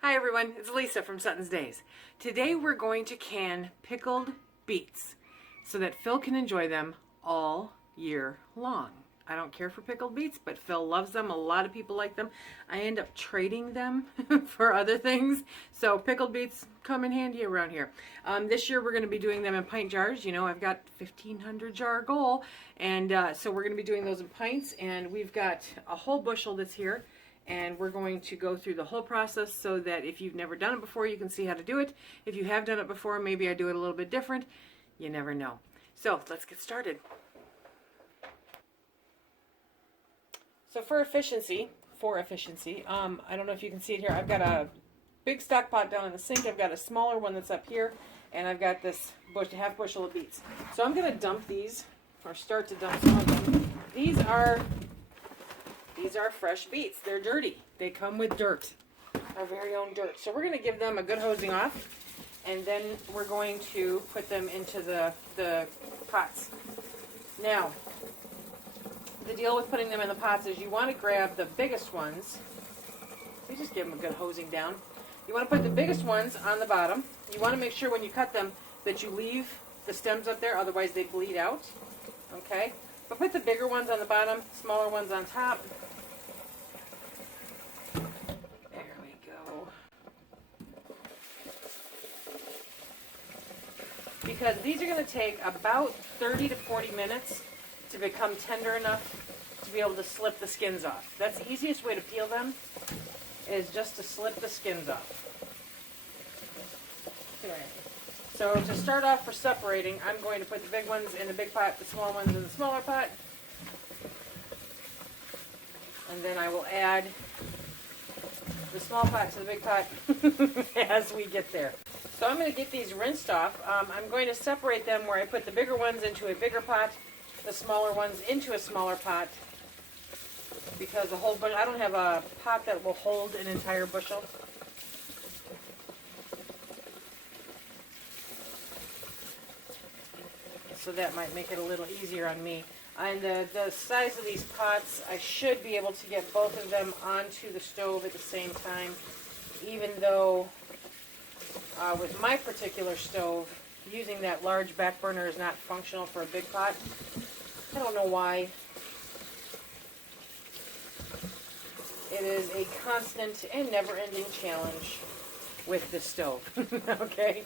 Hi everyone, it's Lisa from Sutton's Days. Today we're going to can pickled beets so that Phil can enjoy them all year long. I don't care for pickled beets, but Phil loves them. A lot of people like them. I end up trading them for other things. So pickled beets come in handy around here. This year we're going to be doing them in pint jars. You know, I've got 1,500 jar goal. And so we're going to be doing those in pints. And we've got a whole bushel that's here. And we're going to go through the whole process so that if you've never done it before, you can see how to do it. If you have done it before, maybe I do it a little bit different. You never know. So let's get started. So for efficiency, I don't know if you can see it here. I've got a big stock pot down in the sink. I've got a smaller one that's up here. And I've got this half bushel of beets. So I'm going to dump these, or start to dump some of them. These are fresh beets. They're dirty. They come with dirt, our very own dirt. So we're going to give them a good hosing off, and then we're going to put them into the pots. Now, the deal with putting them in the pots is you want to grab the biggest ones. You just give them a good hosing down. You want to put the biggest ones on the bottom. You want to make sure when you cut them that you leave the stems up there, otherwise they bleed out. Okay? But put the bigger ones on the bottom, smaller ones on top. There we go. Because these are going to take about 30 to 40 minutes to become tender enough to be able to slip the skins off. That's the easiest way to peel them, is just to slip the skins off. Okay. So to start off for separating, I'm going to put the big ones in the big pot, the small ones in the smaller pot. And then I will add the small pot to the big pot as we get there. So I'm going to get these rinsed off. I'm going to separate them where I put the bigger ones into a bigger pot, the smaller ones into a smaller pot, because I don't have a pot that will hold an entire bushel. So that might make it a little easier on me. And the size of these pots, I should be able to get both of them onto the stove at the same time, even though with my particular stove, using that large back burner is not functional for a big pot. I don't know why. It is a constant and never-ending challenge with this stove. Okay?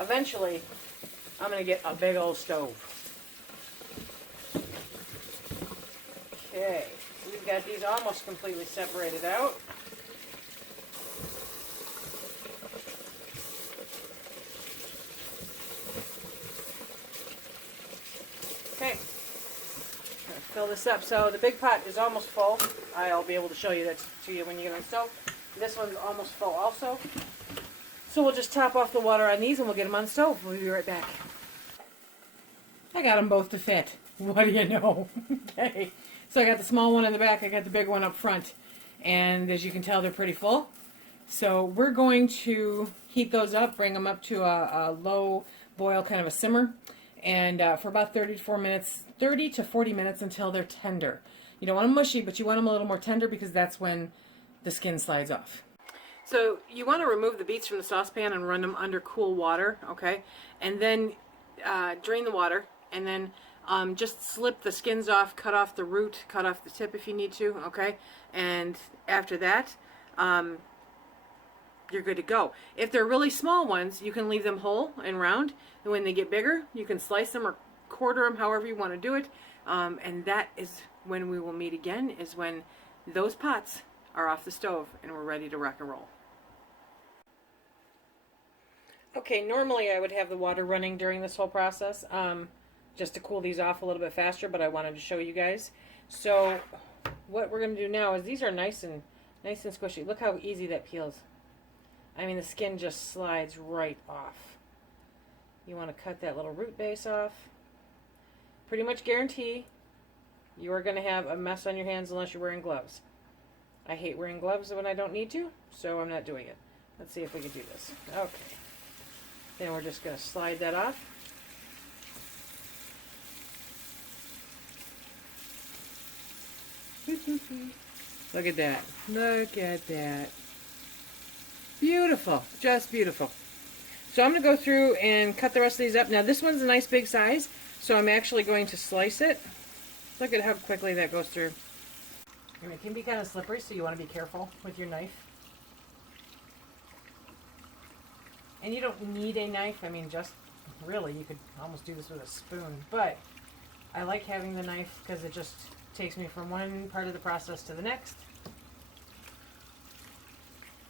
Eventually, I'm going to get a big old stove. Okay, so we've got these almost completely separated out. Okay, fill this up. So the big pot is almost full. I'll be able to show you that to you when you get on the stove. This one's almost full also. So we'll just top off the water on these and we'll get them on the stove. We'll be right back. I got them both to fit. What do you know? Okay. So I got the small one in the back, I got the big one up front. And as you can tell, they're pretty full. So we're going to heat those up, bring them up to a low boil, kind of a simmer. And for about 30 to 40 minutes until they're tender. You don't want them mushy, but you want them a little more tender because that's when the skin slides off. So you want to remove the beets from the saucepan and run them under cool water, okay? And then drain the water, and then just slip the skins off, cut off the root, cut off the tip if you need to, okay? And after that, you're good to go. If they're really small ones, you can leave them whole and round. And when they get bigger, you can slice them or quarter them, however you want to do it. And that is when we will meet again, is when those pots are off the stove and we're ready to rock and roll. Okay, normally I would have the water running during this whole process, just to cool these off a little bit faster, but I wanted to show you guys. So what we're going to do now is these are nice and squishy. Look how easy that peels. I mean, the skin just slides right off. You want to cut that little root base off. Pretty much guarantee you are going to have a mess on your hands unless you're wearing gloves. I hate wearing gloves when I don't need to, so I'm not doing it. Let's see if we can do this. Okay. Then we're just going to slide that off. Look at that. Look at that. Beautiful, just beautiful. So I'm going to go through and cut the rest of these up. Now this one's a nice big size, so I'm actually going to slice it. Look at how quickly that goes through. And it can be kind of slippery, so you want to be careful with your knife. And you don't need a knife. I mean, just really, you could almost do this with a spoon. But I like having the knife because it just takes me from one part of the process to the next.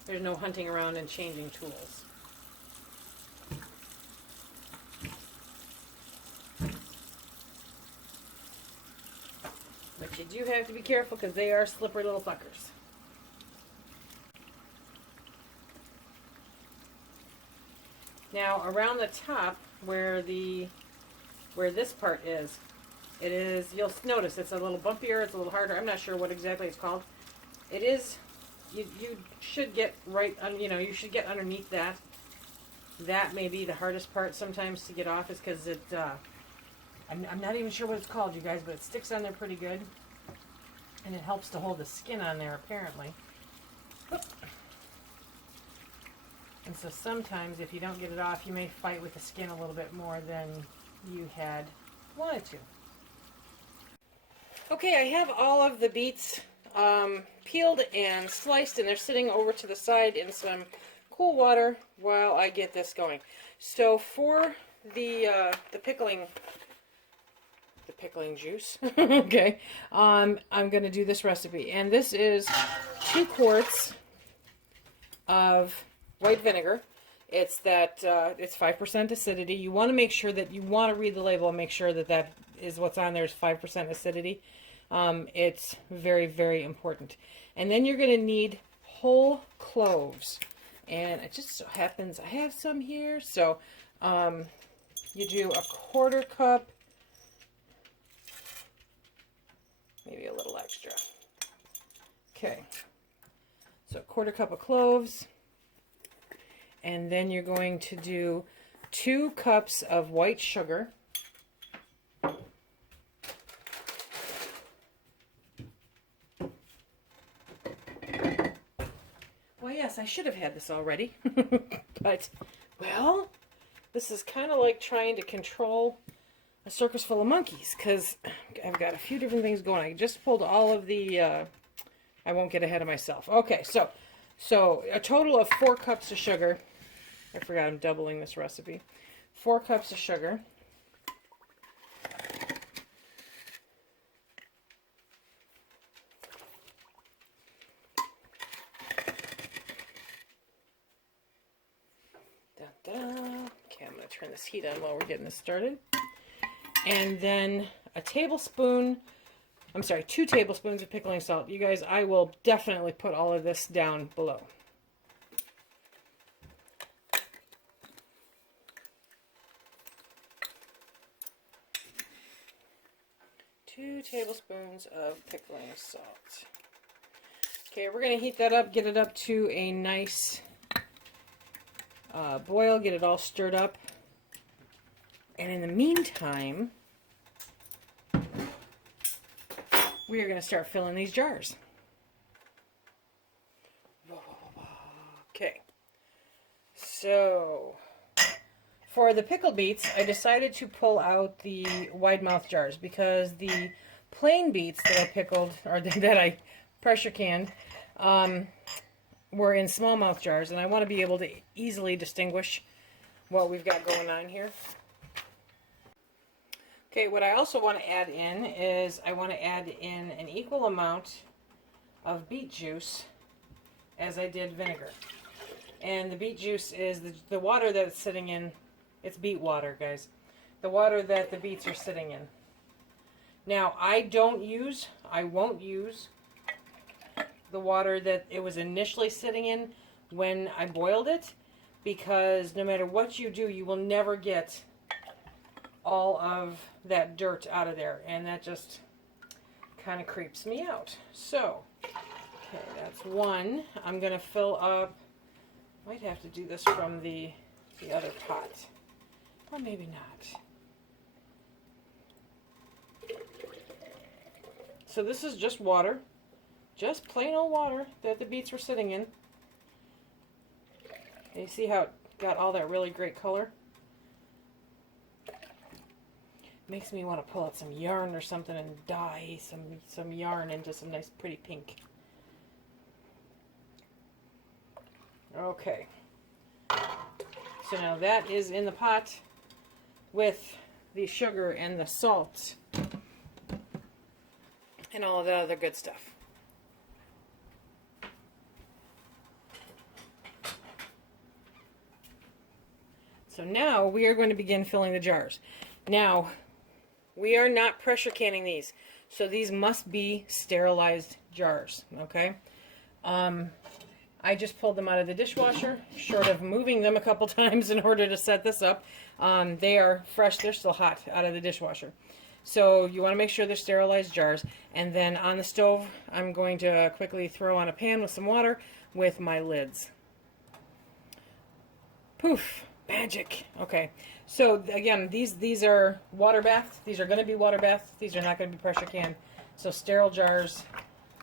There's no hunting around and changing tools. But you do have to be careful because they are slippery little fuckers. Now around the top where this part is, you'll notice it's a little bumpier, it's a little harder. I'm not sure what exactly it's called. It is, you should get right on, you should get underneath that. That may be the hardest part sometimes to get off, is because it, I'm not even sure what it's called, you guys, but it sticks on there pretty good. And it helps to hold the skin on there, apparently. And so sometimes if you don't get it off, you may fight with the skin a little bit more than you had wanted to. Okay, I have all of the beets peeled and sliced, and they're sitting over to the side in some cool water while I get this going. So for the pickling juice, okay, I'm going to do this recipe, and this is 2 quarts of white vinegar. It's it's 5% acidity. You want to make sure that you want to read the label and make sure that that is what's on there is 5% acidity. It's very, very important. And then you're going to need whole cloves. And it just so happens I have some here. So you do a 1/4 cup, maybe a little extra. Okay. So 1/4 cup of cloves. And then you're going to do 2 cups of white sugar. Well, yes, I should have had this already. But, well, this is kind of like trying to control a circus full of monkeys, because I've got a few different things going. I just pulled all of the, I won't get ahead of myself. Okay, so a total of 4 cups of sugar. I forgot I'm doubling this recipe. 4 cups of sugar. Okay, I'm going to turn this heat on while we're getting this started. And then a tablespoon, I'm sorry, 2 tablespoons of pickling salt. You guys, I will definitely put all of this down below. 2 tablespoons of pickling salt. Okay, we're going to heat that up, get it up to a nice boil, get it all stirred up. And in the meantime, we are going to start filling these jars. Okay, so for the pickled beets, I decided to pull out the wide mouth jars because the plain beets that I pickled, or that I pressure canned, were in small mouth jars, and I want to be able to easily distinguish what we've got going on here. Okay, what I also want to add in is I want to add in an equal amount of beet juice as I did vinegar. And the beet juice is the water that it's sitting in. It's beet water, guys. The water that the beets are sitting in. Now, I won't use the water that it was initially sitting in when I boiled it, because no matter what you do, you will never get all of that dirt out of there, and that just kind of creeps me out. So, okay, that's one. I'm going to fill up, might have to do this from the other pot, or maybe not. So this is just water, just plain old water that the beets were sitting in. And you see how it got all that really great color? Makes me want to pull out some yarn or something and dye some yarn into some nice pretty pink. Okay. So now that is in the pot with the sugar and the salt and all of that other good stuff. So now we are going to begin filling the jars. Now, we are not pressure canning these, so these must be sterilized jars, okay? I just pulled them out of the dishwasher, short of moving them a couple times in order to set this up. They are fresh, they're still hot out of the dishwasher. So you want to make sure they're sterilized jars. And then on the stove, I'm going to quickly throw on a pan with some water with my lids. Poof! Magic! Okay, so again, these are water baths. These are going to be water baths. These are not going to be pressure canned. So sterile jars,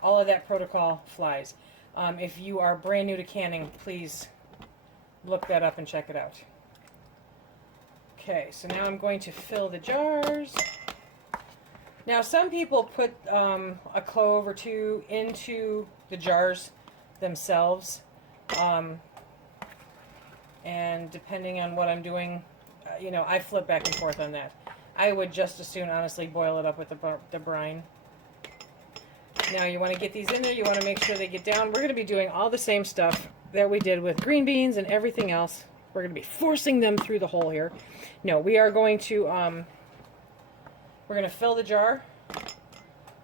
all of that protocol flies. If you are brand new to canning, please look that up and check it out. Okay, so now I'm going to fill the jars. Now some people put a clove or two into the jars themselves. And depending on what I'm doing, you know, I flip back and forth on that. I would just as soon, honestly, boil it up with the brine. Now you want to get these in there. You want to make sure they get down. We're going to be doing all the same stuff that we did with green beans and everything else. We're going to be forcing them through the hole here. No, we are going to, we're going to fill the jar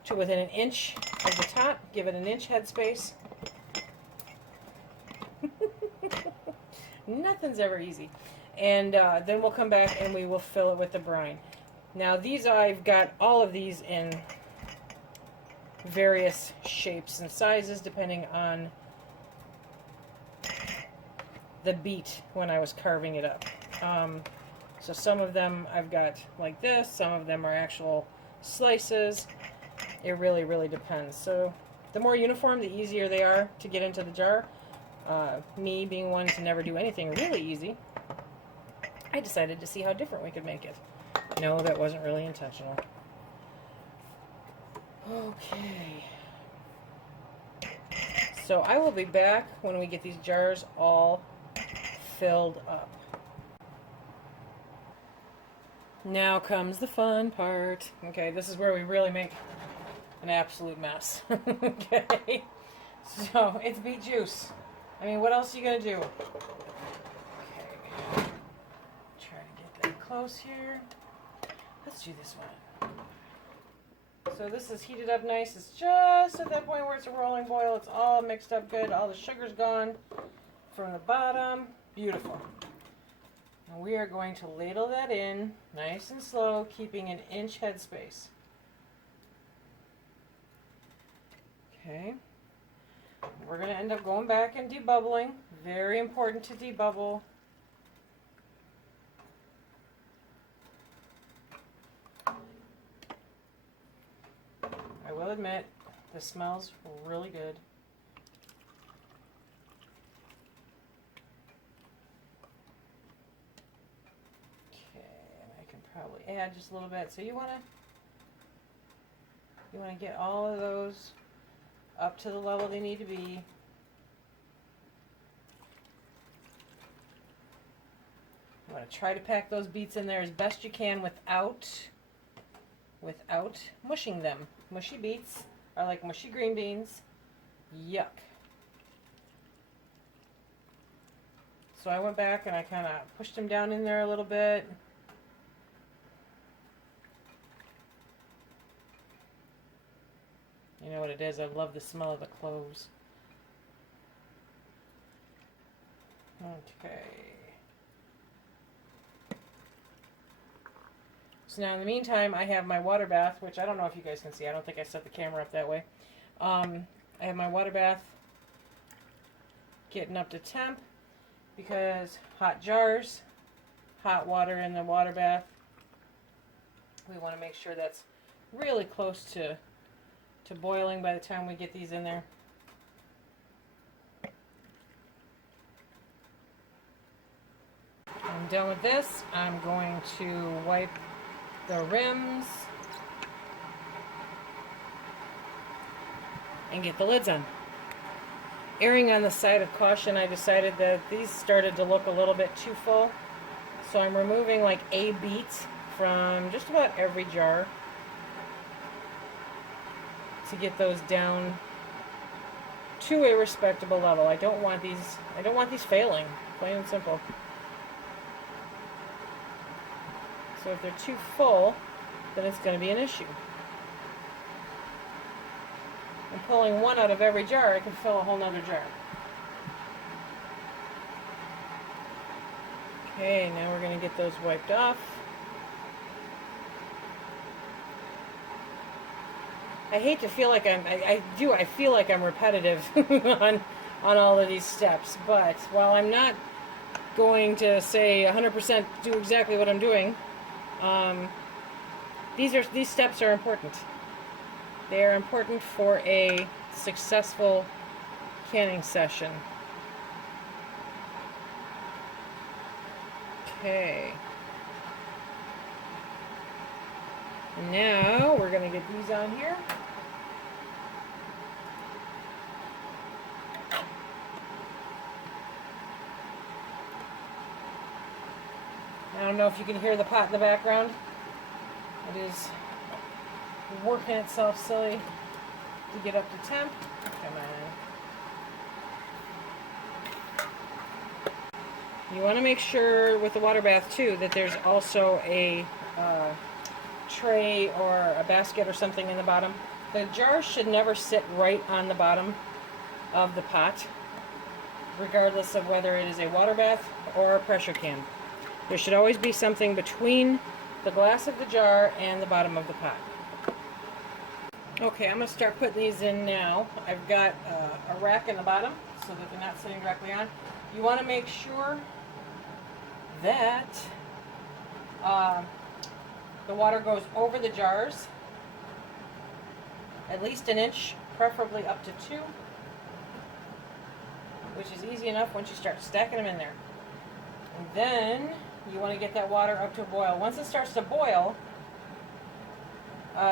to within an inch of the top. Give it an inch headspace. Nothing's ever easy. And then we'll come back and we will fill it with the brine. Now these, I've got all of these in various shapes and sizes depending on the beet when I was carving it up. So some of them I've got like this, some of them are actual slices. It really, really depends. So the more uniform, the easier they are to get into the jar. Me being one to never do anything really easy, I decided to see how different we could make it. No, that wasn't really intentional. Okay. So I will be back when we get these jars all filled up. Now comes the fun part. Okay, this is where we really make an absolute mess. Okay. So it's beet juice. I mean, what else are you going to do? Okay. Try to get that close here. Let's do this one. So this is heated up nice. It's just at that point where it's a rolling boil. It's all mixed up good. All the sugar's gone from the bottom. Beautiful. Now we are going to ladle that in nice and slow, keeping an inch headspace. Okay. We're going to end up going back and debubbling. Very important to debubble. I will admit, this smells really good. Okay, and I can probably add just a little bit. So you want to get all of those up to the level they need to be. You want to try to pack those beets in there as best you can without mushing them. Mushy beets are like mushy green beans. Yuck. So I went back and I kind of pushed them down in there a little bit. You know what it is? I love the smell of the cloves. Okay. So now in the meantime, I have my water bath, which I don't know if you guys can see. I don't think I set the camera up that way. I have my water bath getting up to temp because hot jars, hot water in the water bath. We want to make sure that's really close to boiling by the time we get these in there. I'm done with this. I'm going to wipe the rims and get the lids on. Erring on the side of caution, I decided that these started to look a little bit too full. So I'm removing like a beet from just about every jar to get those down to a respectable level. I don't want these failing, plain and simple. So if they're too full, then it's going to be an issue. I'm pulling one out of every jar, I can fill a whole nother jar. Okay, now we're going to get those wiped off. I hate to feel like I feel like I'm repetitive on all of these steps, but while I'm not going to say 100% do exactly what I'm doing, these steps are important. They are important for a successful canning session. Okay. Now we're going to get these on here. I don't know if you can hear the pot in the background. It is working itself silly to get up to temp. Come on. You want to make sure with the water bath too that there's also a tray or a basket or something in the bottom. The jar should never sit right on the bottom of the pot, regardless of whether it is a water bath or a pressure can. There should always be something between the glass of the jar and the bottom of the pot. Okay, I'm going to start putting these in now. I've got a rack in the bottom so that they're not sitting directly on. You want to make sure that the water goes over the jars, at least an inch, preferably up to 2, which is easy enough once you start stacking them in there. And then you want to get that water up to a boil. Once it starts to boil,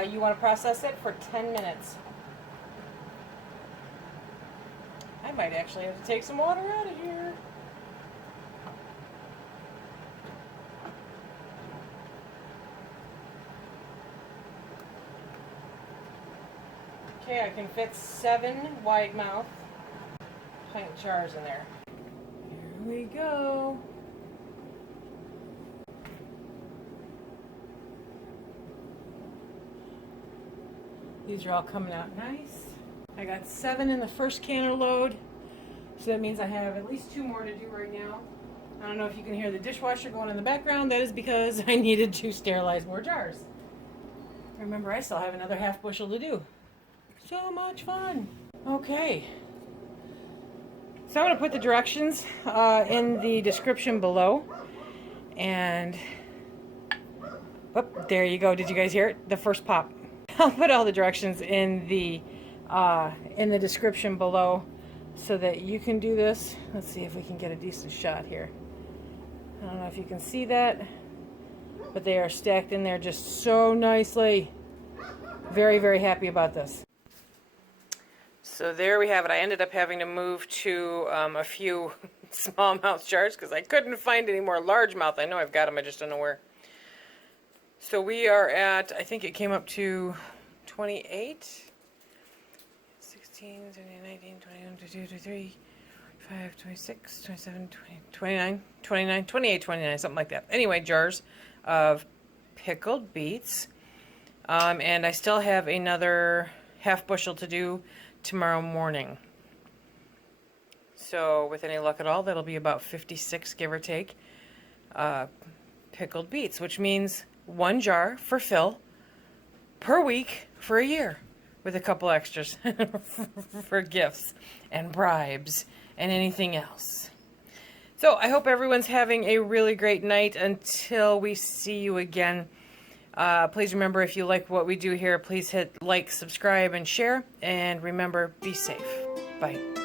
you want to process it for 10 minutes. I might actually have to take some water out of here. Okay, I can fit 7 wide mouth pint jars in there. Here we go. These are all coming out nice. I got 7 in the first canner load, so that means I have at least 2 more to do right now. I don't know if you can hear the dishwasher going in the background. That is because I needed to sterilize more jars. Remember, I still have another half bushel to do. So much fun. Okay. So I'm going to put the directions in the description below. And, oh, there you go. Did you guys hear it? The first pop. I'll put all the directions in the description below so that you can do this. Let's see if we can get a decent shot here. I don't know if you can see that, but they are stacked in there just so nicely. Very, very happy about this. So there we have it. I ended up having to move to a few smallmouth jars because I couldn't find any more largemouth. I know I've got them, I just don't know where. So we are at, I think it came up to 28, 16, 17, 19, 21, 22, 23, 25, 26, 27, 20, 29, 29, 28, 29, something like that. Anyway, jars of pickled beets. And I still have another half bushel to do tomorrow morning. So with any luck at all, that'll be about 56, give or take, pickled beets, which means 1 jar for Phil per week for a year, with a couple extras for gifts and bribes and anything else. So I hope everyone's having a really great night until we see you again. Please remember, if you like what we do here, please hit like, subscribe, and share. And remember, be safe. Bye.